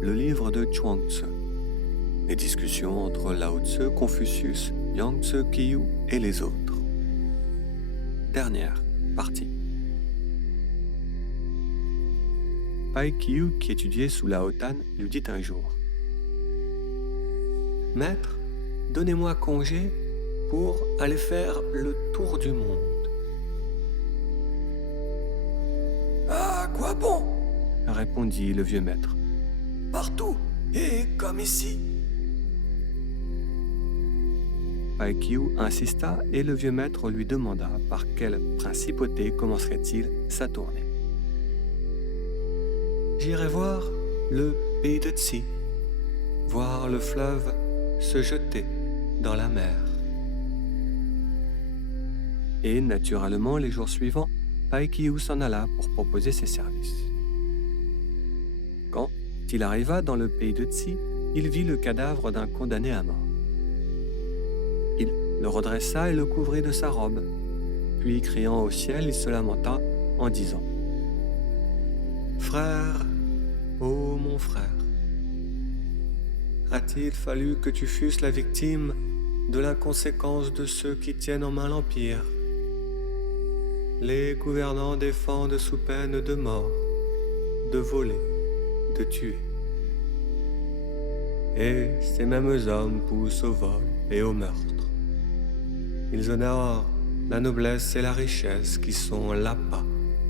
le livre de Chuang-Tzu. Les discussions entre Lao Tzu, Confucius, Yang-Tzu Kiyu et les autres. Dernière partie. Pai Kiyu, qui étudiait sous Lao Tan, lui dit un jour: « Maître, donnez-moi congé pour aller faire le tour du monde. » « À quoi bon ?» répondit le vieux maître. « Partout, et comme ici. » Pai Kiyu insista et le vieux maître lui demanda par quelle principauté commencerait-il sa tournée. « J'irai voir le pays de Tsi, voir le fleuve se jeter dans la mer. » Et naturellement, les jours suivants, Pai Kiyu s'en alla pour proposer ses services. Quand il arriva dans le pays de Tsi, il vit le cadavre d'un condamné à mort. Il le redressa et le couvrit de sa robe. Puis, criant au ciel, il se lamenta en disant: « Frère, ô mon frère, a-t-il fallu que tu fusses la victime de l'inconséquence de ceux qui tiennent en main l'Empire? Les gouvernants défendent sous peine de mort, de voler, de tuer. Et ces mêmes hommes poussent au vol et au meurtre. Ils honorent la noblesse et la richesse qui sont l'appât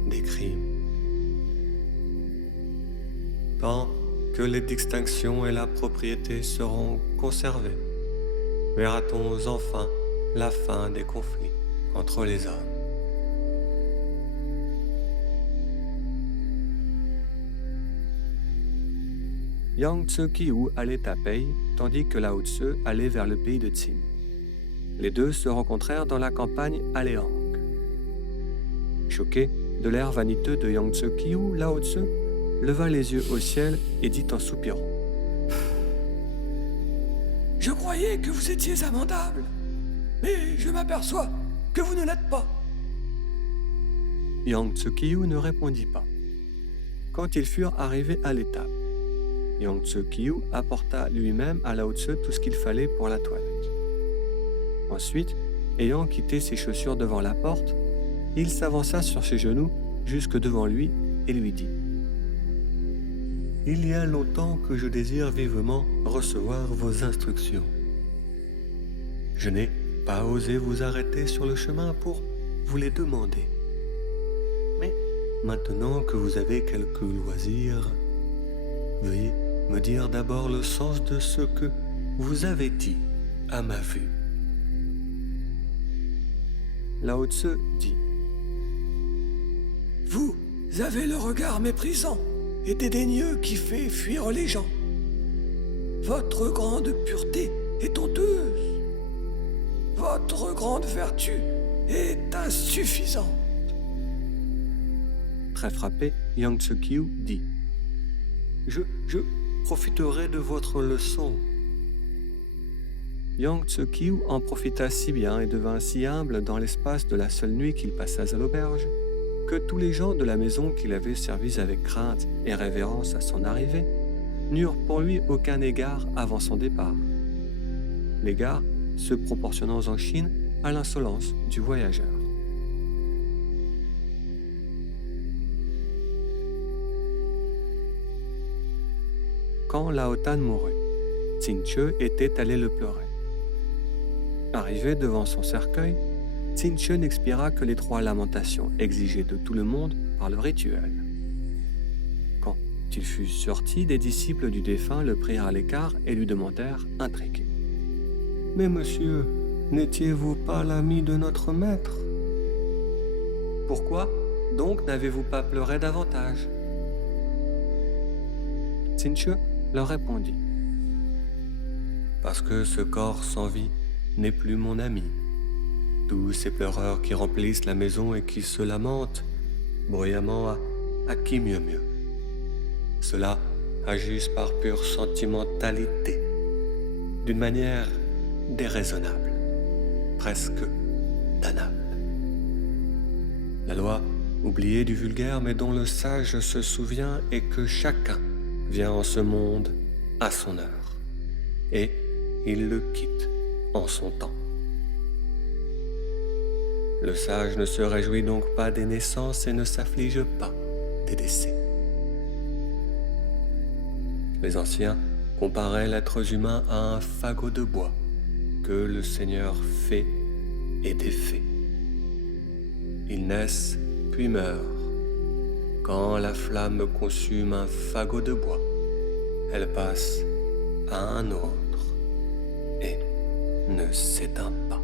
des crimes. Tant que les distinctions et la propriété seront conservées, verra-t-on enfin la fin des conflits entre les hommes. » Yang-Tzu Kiyu allait à Pei, tandis que Lao Tzu allait vers le pays de Tsin. Les deux se rencontrèrent dans la campagne Aléang. Choqué de l'air vaniteux de Yang-Tzu Kiyu, Lao Tzu leva les yeux au ciel et dit en soupirant: « Je croyais que vous étiez amendable, mais je m'aperçois que vous ne l'êtes pas. » Yang-Tzu Kiyu ne répondit pas. Quand ils furent arrivés à l'étable, Yang-Tzu Kiyu apporta lui-même à Lao Tzu tout ce qu'il fallait pour la toilette. Ensuite, ayant quitté ses chaussures devant la porte, il s'avança sur ses genoux jusque devant lui et lui dit: « Il y a longtemps que je désire vivement recevoir vos instructions. Je n'ai pas osé vous arrêter sur le chemin pour vous les demander. Mais maintenant que vous avez quelques loisirs, veuillez me dire d'abord le sens de ce que vous avez dit à ma vue. » Lao Tzu dit: « Vous avez le regard méprisant et dédaigneux qui fait fuir les gens. Votre grande pureté est honteuse. Votre grande vertu est insuffisante. » Très frappé, Yang-Tzu Kiyu dit: « Je profiterai de votre leçon. » Yang-Tzu Kiyu en profita si bien et devint si humble dans l'espace de la seule nuit qu'il passa à l'auberge, que tous les gens de la maison qu'il avait servis avec crainte et révérence à son arrivée n'eurent pour lui aucun égard avant son départ. L'égard se proportionnant en Chine à l'insolence du voyageur. Quand Lao Tan mourut, Tsin-Che était allé le pleurer. Arrivé devant son cercueil, Tsin-Che n'expira que les 3 lamentations exigées de tout le monde par le rituel. Quand il fut sorti, des disciples du défunt le prirent à l'écart et lui demandèrent, intrigués: « Mais monsieur, n'étiez-vous pas l'ami de notre maître? Pourquoi donc n'avez-vous pas pleuré davantage ?» Tsin-Che leur répondit: « Parce que ce corps sans vie n'est plus mon ami. Tous ces pleureurs qui remplissent la maison et qui se lamentent bruyamment à qui mieux. Ceux-là agissent par pure sentimentalité, d'une manière déraisonnable, presque damnable. La loi oubliée du vulgaire mais dont le sage se souvient est que chacun vient en ce monde à son heure, et il le quitte en son temps. Le sage ne se réjouit donc pas des naissances et ne s'afflige pas des décès. Les anciens comparaient l'être humain à un fagot de bois que le Seigneur fait et défait. Ils naissent puis meurent. Quand la flamme consume un fagot de bois, elle passe à un autre et ne s'éteint pas.